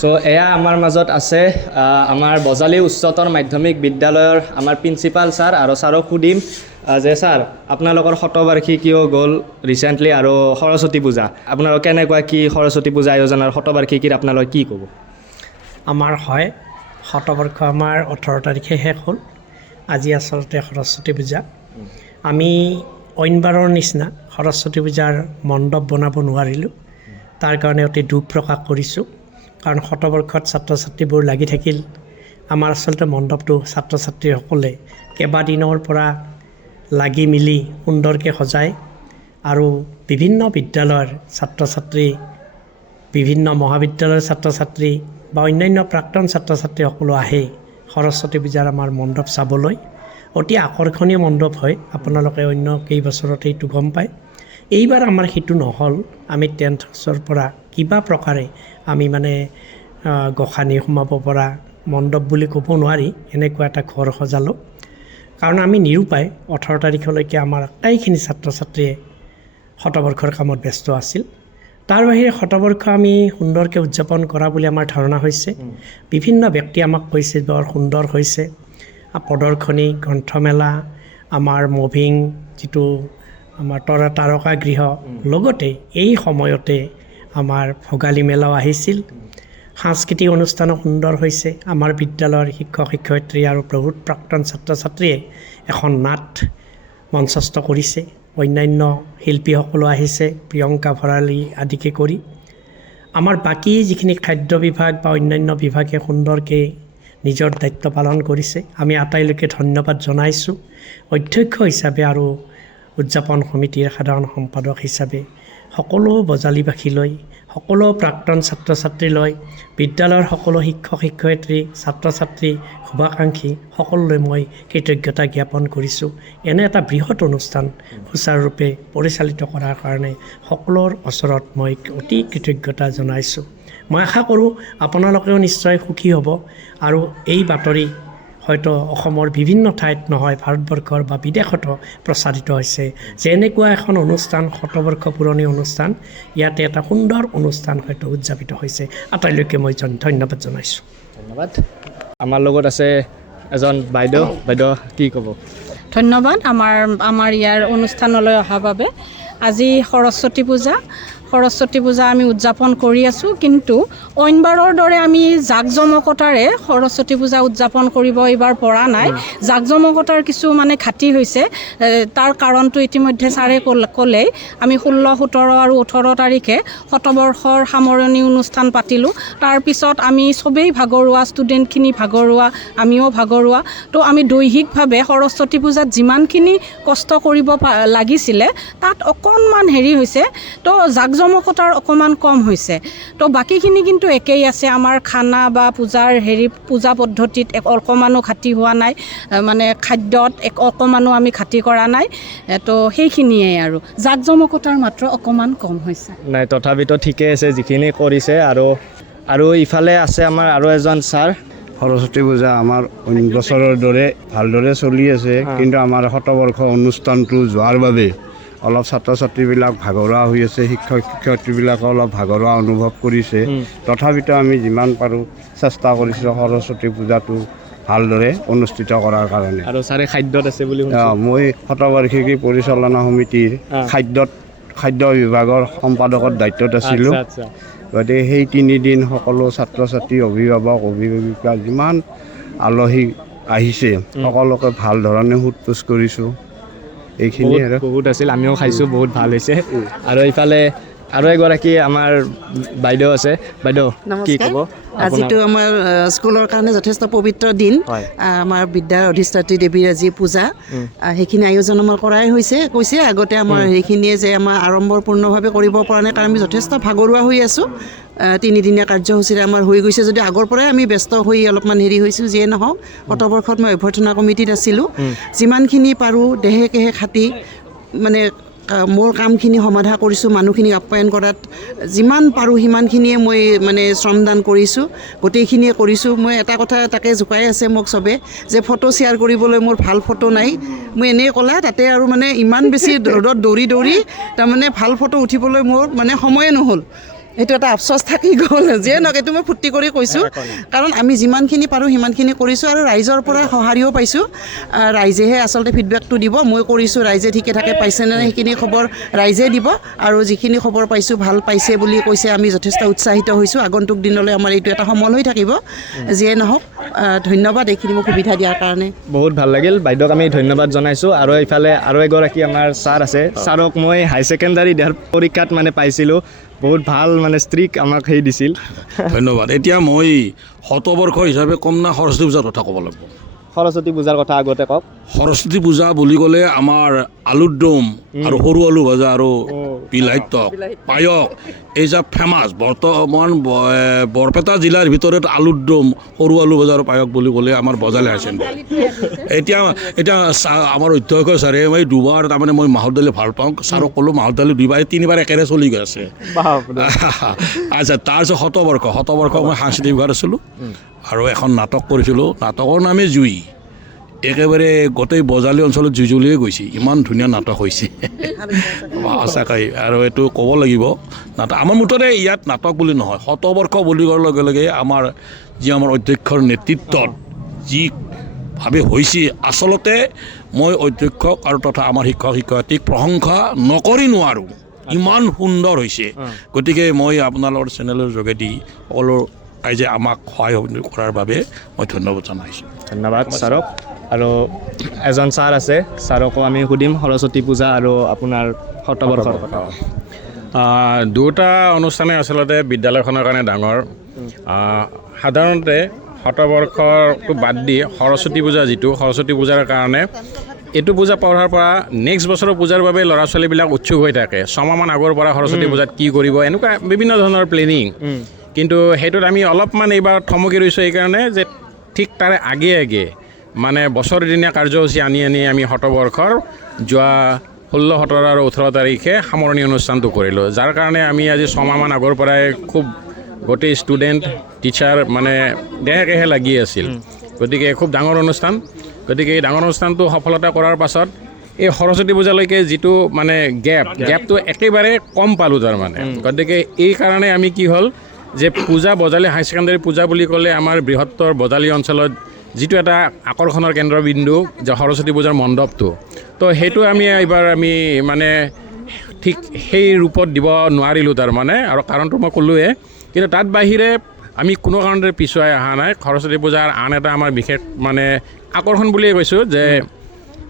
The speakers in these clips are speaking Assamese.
সো এয়া আমাৰ মাজত আছে আমাৰ বজালী উচ্চতৰ মাধ্যমিক বিদ্যালয়ৰ আমাৰ প্ৰিন্সিপাল ছাৰ আৰু ছাৰক সুধিম যে ছাৰ আপোনালোকৰ শতবাৰ্ষিকীও গ'ল ৰিচেণ্টলি আৰু সৰস্বতী পূজা আপোনালোকৰ কেনেকুৱা কি সৰস্বতী পূজা আয়োজন আৰু শতবাৰ্ষিকীত আপোনালোকে কি ক'ব? আমাৰ হয় শতবৰ্ষ আমাৰ 18 তাৰিখে শেষ হ'ল। আজি আচলতে সৰস্বতী পূজা। আমি অইনবাৰৰ নিচিনা সৰস্বতী পূজাৰ মণ্ডপ বনাব নোৱাৰিলোঁ। তাৰ কাৰণে অতি দুখ প্ৰকাশ কৰিছোঁ। কাৰণ শতবৰ্ষত ছাত্ৰ ছাত্ৰীবোৰ লাগি থাকিল। আমাৰ আচলতে মণ্ডপটো ছাত্ৰ ছাত্ৰীসকলে কেইবাদিনৰ পৰা লাগি মিলি সুন্দৰকৈ সজায় আৰু বিভিন্ন বিদ্যালয়ৰ ছাত্ৰ ছাত্ৰী, বিভিন্ন মহাবিদ্যালয়ৰ ছাত্ৰ ছাত্ৰী বা অন্যান্য প্ৰাক্তন ছাত্ৰ ছাত্ৰীসকলো আহে সৰস্বতী পূজাৰ আমাৰ মণ্ডপ চাবলৈ। অতি আকৰ্ষণীয় মণ্ডপ হয়। আপোনালোকে অন্য কেইবছৰত এইটো গম পায়। এইবাৰ আমাৰ সেইটো নহ'ল। আমি টেণ্ট হাউচৰ পৰা কিবা প্ৰকাৰে আমি গোঁসানী সোমাব পৰা মণ্ডপ বুলি ক'ব নোৱাৰি এনেকুৱা এটা ঘৰ সজালোঁ। কাৰণ আমি নিৰূপায় 18 তাৰিখলৈকে আমাৰ আটাইখিনি ছাত্ৰ ছাত্ৰীয়ে শতবৰ্ষৰ কামত ব্যস্ত আছিল। তাৰ বাহিৰে শতবৰ্ষ আমি সুন্দৰকৈ উদযাপন কৰা বুলি আমাৰ ধাৰণা হৈছে। বিভিন্ন ব্যক্তি আমাক কৈছে বৰ সুন্দৰ হৈছে। প্ৰদৰ্শনী, গ্ৰন্থমেলা, আমাৰ মুভিং যিটো আমাৰ তাৰকা গৃহ, লগতে এই সময়তে আমাৰ ভোগালী মেলাও আহিছিল। সাংস্কৃতিক অনুষ্ঠানো সুন্দৰ হৈছে। আমাৰ বিদ্যালয়ৰ শিক্ষক শিক্ষয়িত্ৰী আৰু বহুত প্ৰাক্তন ছাত্ৰ ছাত্ৰীয়ে এখন নাট মঞ্চস্থ কৰিছে। অন্যান্য শিল্পীসকলো আহিছে, প্ৰিয়ংকা ভৰালী আদিকে কৰি। আমাৰ বাকী যিখিনি খাদ্য বিভাগ বা অন্যান্য বিভাগে সুন্দৰকৈ নিজৰ দায়িত্ব পালন কৰিছে। আমি আটাইলৈকে ধন্যবাদ জনাইছোঁ। অধ্যক্ষ হিচাপে আৰু উদযাপন সমিতিৰ সাধাৰণ সম্পাদক হিচাপে সকলো বজালীবাসীলৈ, সকলো প্ৰাক্তন ছাত্ৰ ছাত্ৰীলৈ, বিদ্যালয়ৰ সকলো শিক্ষক শিক্ষয়িত্ৰী, ছাত্ৰ ছাত্ৰী, শুভাকাংক্ষী সকলোলৈ মই কৃতজ্ঞতা জ্ঞাপন কৰিছোঁ। এনে এটা বৃহৎ অনুষ্ঠান সুচাৰুৰূপে পৰিচালিত কৰাৰ কাৰণে সকলোৰ ওচৰত মই অতি কৃতজ্ঞতা জনাইছোঁ। মই আশা কৰোঁ আপোনালোকেও নিশ্চয় সুখী হ'ব আৰু এই বাতৰি হয়তো অসমৰ বিভিন্ন ঠাইত নহয় ভাৰতবৰ্ষৰ বা বিদেশতো প্ৰচাৰিত হৈছে যে এনেকুৱা এখন অনুষ্ঠান, শতবৰ্ষ পুৰণি অনুষ্ঠান, ইয়াতে এটা সুন্দৰ অনুষ্ঠান হয়তো উদযাপিত হৈছে। আটাইলৈকে মই ধন্যবাদ জনাইছোঁ। ধন্যবাদ। আমাৰ লগত আছে এজন বাইদেউ কি ক'ব? ধন্যবাদ আমাৰ ইয়াৰ অনুষ্ঠানলৈ অহাৰ বাবে। আজি সৰস্বতী পূজা আমি উদযাপন কৰি আছোঁ, কিন্তু অইনবাৰৰ দৰে আমি জাকজমকতাৰে সৰস্বতী পূজা উদযাপন কৰিব এইবাৰ পৰা নাই। জাকজমকতাৰ কিছু ঘাটি হৈছে। তাৰ কাৰণটো ইতিমধ্যে ছাৰে ক'লেই। আমি 16, 17 আৰু 18 তাৰিখে শতবৰ্ষৰ সামৰণি অনুষ্ঠান পাতিলোঁ। তাৰপিছত আমি চবেই ভাগৰুৱা, ষ্টুডেণ্টখিনি ভাগৰুৱা, আমিও ভাগৰুৱা। তো আমি দৈহিকভাৱে সৰস্বতী পূজাত যিমানখিনি কষ্ট কৰিব লাগিছিলে তাত অকণমান হৈছে, তো জাকজমকতাৰ অকণমান কম হৈছে। তো বাকীখিনি কিন্তু একেই আছে। আমাৰ খানা বা পূজা পদ্ধতিত অকণমানো ঘাটি হোৱা নাই, খাদ্যত অকণমানো আমি ঘাটি কৰা নাই। তো সেইখিনিয়ে আৰু জাকজমকতাৰ মাত্ৰ অকণমান কম হৈছে। নাই, তথাপিতো ঠিকে আছে যিখিনি কৰিছে। আৰু ইফালে আছে আমাৰ আৰু এজন ছাৰ। সৰস্বতী পূজা আমাৰ অন্য বছৰৰ দৰে ভালদৰে চলি আছে, কিন্তু আমাৰ শতবৰ্ষ অনুষ্ঠানটো যোৱাৰ বাবে অলপ ছাত্ৰ ছাত্ৰীবিলাক ভাগৰুৱা হৈ আছে। শিক্ষক শিক্ষয়িত্ৰীবিলাকে অলপ ভাগৰুৱা অনুভৱ কৰিছে। তথাপিতো আমি যিমান পাৰোঁ চেষ্টা কৰিছোঁ সৰস্বতী পূজাটো ভালদৰে অনুষ্ঠিত কৰাৰ কাৰণে। আৰু ছাৰে খাদ্যত আছে বুলি মই শতবাৰ্ষিকী পৰিচালনা সমিতিৰ খাদ্য বিভাগৰ সম্পাদকৰ দায়িত্বত আছিলোঁ। গতিকে সেই 3 দিন সকলো ছাত্ৰ ছাত্ৰী, অভিভাৱক, অভিভাৱিকা যিমান আলহী আহিছে সকলোকে ভাল ধৰণে সোধ পোছ কৰিছোঁ। এইখিনি বহুত আছিল, আমিও খাইছোঁ, বহুত ভাল হৈছে। আৰু ইফালে আৰু এগৰাকী আমাৰ বাইদেউ আছে। বাইদেউ কি ক'ব? আজিতো আমাৰ স্কুলৰ কাৰণে যথেষ্ট পবিত্ৰ দিন। আমাৰ বিদ্যাৰ অধিষ্ঠাত্ৰী দেৱীৰ আজি পূজা, সেইখিনি আয়োজন আমাৰ কৰাই কৈছে আগতে আমাৰ সেইখিনিয়ে যে আমাৰ আড়ম্বৰপূৰ্ণভাৱে কৰিব পৰা নাই, কাৰণ আমি যথেষ্ট ভাগৰুৱা হৈ আছোঁ। 3 দিনীয়া কাৰ্যসূচীৰে আমাৰ হৈ গৈছে যদি আগৰ পৰাই আমি ব্যস্ত হৈ অলপমান হৈছোঁ। যিয়ে নহওক, শতবৰ্ষত মই অভ্যৰ্থনা কমিটিত আছিলোঁ। যিমানখিনি পাৰোঁ দেহে কেহে খাটি মোৰ কামখিনি সমাধা কৰিছোঁ। মানুহখিনিক আপ্যায়ন কৰাত যিমান পাৰোঁ সিমানখিনিয়ে মই শ্ৰমদান কৰিছোঁ, গোটেইখিনিয়ে কৰিছোঁ। মই এটা কথা তাকে জোকাই আছে মোক চবে যে ফটো শ্বেয়াৰ কৰিবলৈ মোৰ ভাল ফটো নাই। মই এনেই ক'লা তাতে আৰু ইমান বেছি ৰ'দত দৌৰি তাৰমানে ভাল ফটো উঠিবলৈ মোৰ সময়ে নহ'ল। সেইটো এটা আফচোচ থাকি গ'ল। যিয়ে নহওক এইটো মই ফূৰ্তি কৰি কৈছোঁ, কাৰণ আমি যিমানখিনি পাৰোঁ সিমানখিনি কৰিছোঁ আৰু ৰাইজৰ পৰা সঁহাৰিও পাইছোঁ। ৰাইজেহে আচলতে ফিডবেকটো দিব, মই কৰিছোঁ, ৰাইজে ঠিকে থাকে পাইছেনে নাই সেইখিনি খবৰ ৰাইজে দিব, আৰু যিখিনি খবৰ পাইছোঁ ভাল পাইছে বুলি কৈছে, আমি যথেষ্ট উৎসাহিত হৈছোঁ। আগন্তুক দিনলৈ আমাৰ এইটো এটা সমল হৈ থাকিব। যিয়ে নহওক ধন্যবাদ এইখিনি মোক সুবিধা দিয়াৰ কাৰণে। বহুত ভাল লাগিল, বাইদেউক আমি ধন্যবাদ জনাইছোঁ। আৰু এইফালে আৰু এগৰাকী আমাৰ ছাৰ আছে, ছাৰক মই হাই ছেকেণ্ডাৰী দিয়াৰ পৰীক্ষাত মানে পাইছিলোঁ, বহুত ভাল মানে ষ্ট্ৰিক আমাক সেই দিছিল। ধন্যবাদ। এতিয়া মই শতবৰ্ষ হিচাপে কম না সৰস্বতী পূজাৰ কথা ক'ব লাগিব? সৰস্বতী পূজাৰ কথা আগতে কওক। সৰস্বতী পূজা বুলি ক'লে আমাৰ আলুৰ দম আৰু সৰু আলু ভজা আৰু বিলাহীৰ টক, পায়স, এই যে ফেমাছ বৰ্তমান বৰপেটা জিলাৰ ভিতৰত আলুৰ দম, সৰু আলু ভজা আৰু পায়স বুলি ক'লে আমাৰ বজালে আছে। এতিয়া আমাৰ অধ্যক্ষ ছাৰে মই দুবাৰ তাৰমানে মই মাহৰ দালি ভাল পাওঁ, ছাৰক ক'লোঁ মাহৰ দালি 2-3বাৰ একেৰে চলি গৈ আছে। আচ্ছা, তাৰপিছত শতবৰ্ষ মই সাংস্কৃতিক বিভাগত আছিলোঁ আৰু এখন নাটক কৰিছিলোঁ, নাটকৰ নামে জুই। একেবাৰে গোটেই বজালী অঞ্চলত জুই জ্বলিয়ে গৈছে, ইমান ধুনীয়া নাটক হৈছে সঁচাকৈ। আৰু এইটো ক'ব লাগিব, আমাৰ মুঠতে ইয়াত নাটক বুলি নহয়, শতবৰ্ষ বুলি কোৱাৰ লগে লগে আমাৰ অধ্যক্ষৰ নেতৃত্বত যিভাৱে হৈছে, আচলতে মই অধ্যক্ষক আৰু তথা আমাৰ শিক্ষক শিক্ষয়িত্ৰীক প্ৰশংসা নকৰি নোৱাৰোঁ, ইমান সুন্দৰ হৈছে। গতিকে মই আপোনালোকৰ চেনেলৰ যোগেদি সকলো ৰাইজে আমাক সহায় কৰাৰ বাবে মই ধন্যবাদ জনাইছোঁ। ধন্যবাদ ছাৰক। আৰু এজন ছাৰ আছে, ছাৰকো আমি সুধিম সৰস্বতী পূজা আৰু আপোনাৰ শতবৰ্ষৰ কথা। দুটা অনুষ্ঠানে আচলতে বিদ্যালয়খনৰ কাৰণে ডাঙৰ। সাধাৰণতে শতবৰ্ষটো বাদ দি সৰস্বতী পূজা, যিটো সৰস্বতী পূজাৰ কাৰণে এইটো পূজা পঢ়াৰ পৰা নেক্সট বছৰৰ পূজাৰ বাবে ল'ৰা ছোৱালীবিলাক উৎসুক হৈ থাকে। 6 মাহমান আগৰ পৰা সৰস্বতী পূজাত কি কৰিব, এনেকুৱা বিভিন্ন ধৰণৰ প্লেনিং। কিন্তু সেইটোত আমি অলপমান এইবাৰ থমকি ৰৈছোঁ এইকাৰণে যে ঠিক তাৰে আগে মানে বছৰদিনীয়া কাৰ্যসূচী আনি আমি শতবৰ্ষৰ যোৱা 16, 17 আৰু 18 তাৰিখে সামৰণি অনুষ্ঠানটো কৰিলোঁ, যাৰ কাৰণে আমি আজি 6 মাহমান আগৰ পৰাই খুব গোটেই ষ্টুডেণ্ট টিচাৰ মানে দেহে লাগি আছিল। গতিকে খুব ডাঙৰ অনুষ্ঠান। গতিকে এই ডাঙৰ অনুষ্ঠানটো সফলতা কৰাৰ পাছত এই সৰস্বতী পূজালৈকে যিটো মানে গেপটো একেবাৰে কম পালোঁ তাৰমানে। গতিকে এই কাৰণে আমি কি হ'ল যে পূজা বজালী হাই ছেকেণ্ডাৰী পূজা বুলি ক'লে আমাৰ বৃহত্তৰ বজালী অঞ্চলত যিটো এটা আকৰ্ষণৰ কেন্দ্ৰবিন্দু যে সৰস্বতী পূজাৰ মণ্ডপটো, তো সেইটো এইবাৰ আমি মানে ঠিক সেই ৰূপত দিব নোৱাৰিলোঁ তাৰমানে, আৰু কাৰণটো মই ক'লোৱে। কিন্তু তাত বাহিৰে আমি কোনো কাৰণতে পিছুৱাই অহা নাই। সৰস্বতী পূজাৰ আন এটা আমাৰ বিশেষ মানে আকৰ্ষণ বুলিয়ে কৈছোঁ যে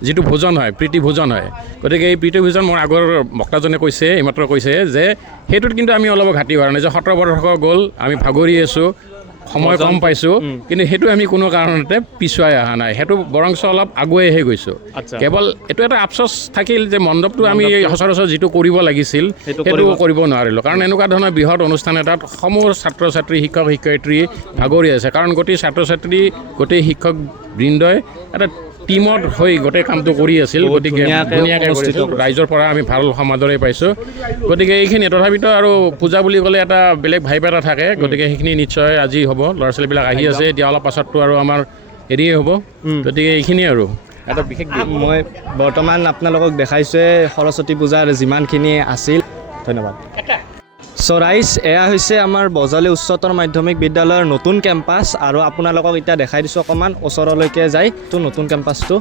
যিটো ভোজন হয়, প্ৰীতি ভোজন হয়। গতিকে এই প্ৰীতি ভোজন মোৰ আগৰ বক্তাজনে এইমাত্ৰ কৈছে যে সেইটোত কিন্তু আমি অলপ ঘাটি হোৱা নাই, যে 17 বৰ্ষ গ'ল, আমি ভাগৰি আছোঁ, সময় কম পাইছোঁ, কিন্তু সেইটো আমি কোনো কাৰণতে পিছুৱাই অহা নাই, সেইটো বৰঞ্চ অলপ আগুৱাইহে গৈছোঁ। কেৱল এইটো এটা আফচোচ থাকিল যে মণ্ডপটো আমি সচৰাচৰ যিটো কৰিব লাগিছিল সেইটো কৰিব নোৱাৰিলোঁ। কাৰণ এনেকুৱা ধৰণৰ বৃহৎ অনুষ্ঠান এটাত সমূহ ছাত্ৰ ছাত্ৰী, শিক্ষক শিক্ষয়িত্ৰী ভাগৰি আছে। কাৰণ গোটেই ছাত্ৰ ছাত্ৰী, গোটেই শিক্ষক বৃন্দই এটা টিমত হৈ গোটেই কামটো কৰি আছিল। গতিকে ধুনীয়াকৈ কৰিছিল, ৰাইজৰ পৰা আমি ভাল সমাদৰে পাইছোঁ। গতিকে এইখিনি তথাপিতো আৰু পূজা বুলি ক'লে এটা বেলেগ ভাইব এটা থাকে। গতিকে সেইখিনি নিশ্চয় আজি হ'ব, ল'ৰা ছোৱালীবিলাক আহি আছে, এতিয়া অলপ পাছততো আৰু আমাৰ হেৰিয়ে হ'ব। গতিকে এইখিনিয়ে আৰু এটা বিশেষ মই বৰ্তমান আপোনালোকক দেখাইছোঁৱে সৰস্বতী পূজাৰ যিমানখিনি আছিল। ধন্যবাদ। চ' ৰাইজ, এয়া হৈছে আমাৰ বজালী উচ্চতৰ মাধ্যমিক বিদ্যালয়ৰ নতুন কেম্পাছ, আৰু আপোনালোকক এতিয়া দেখাই দিছোঁ অকণমান ওচৰলৈকে যাই তো নতুন কেম্পাছটো।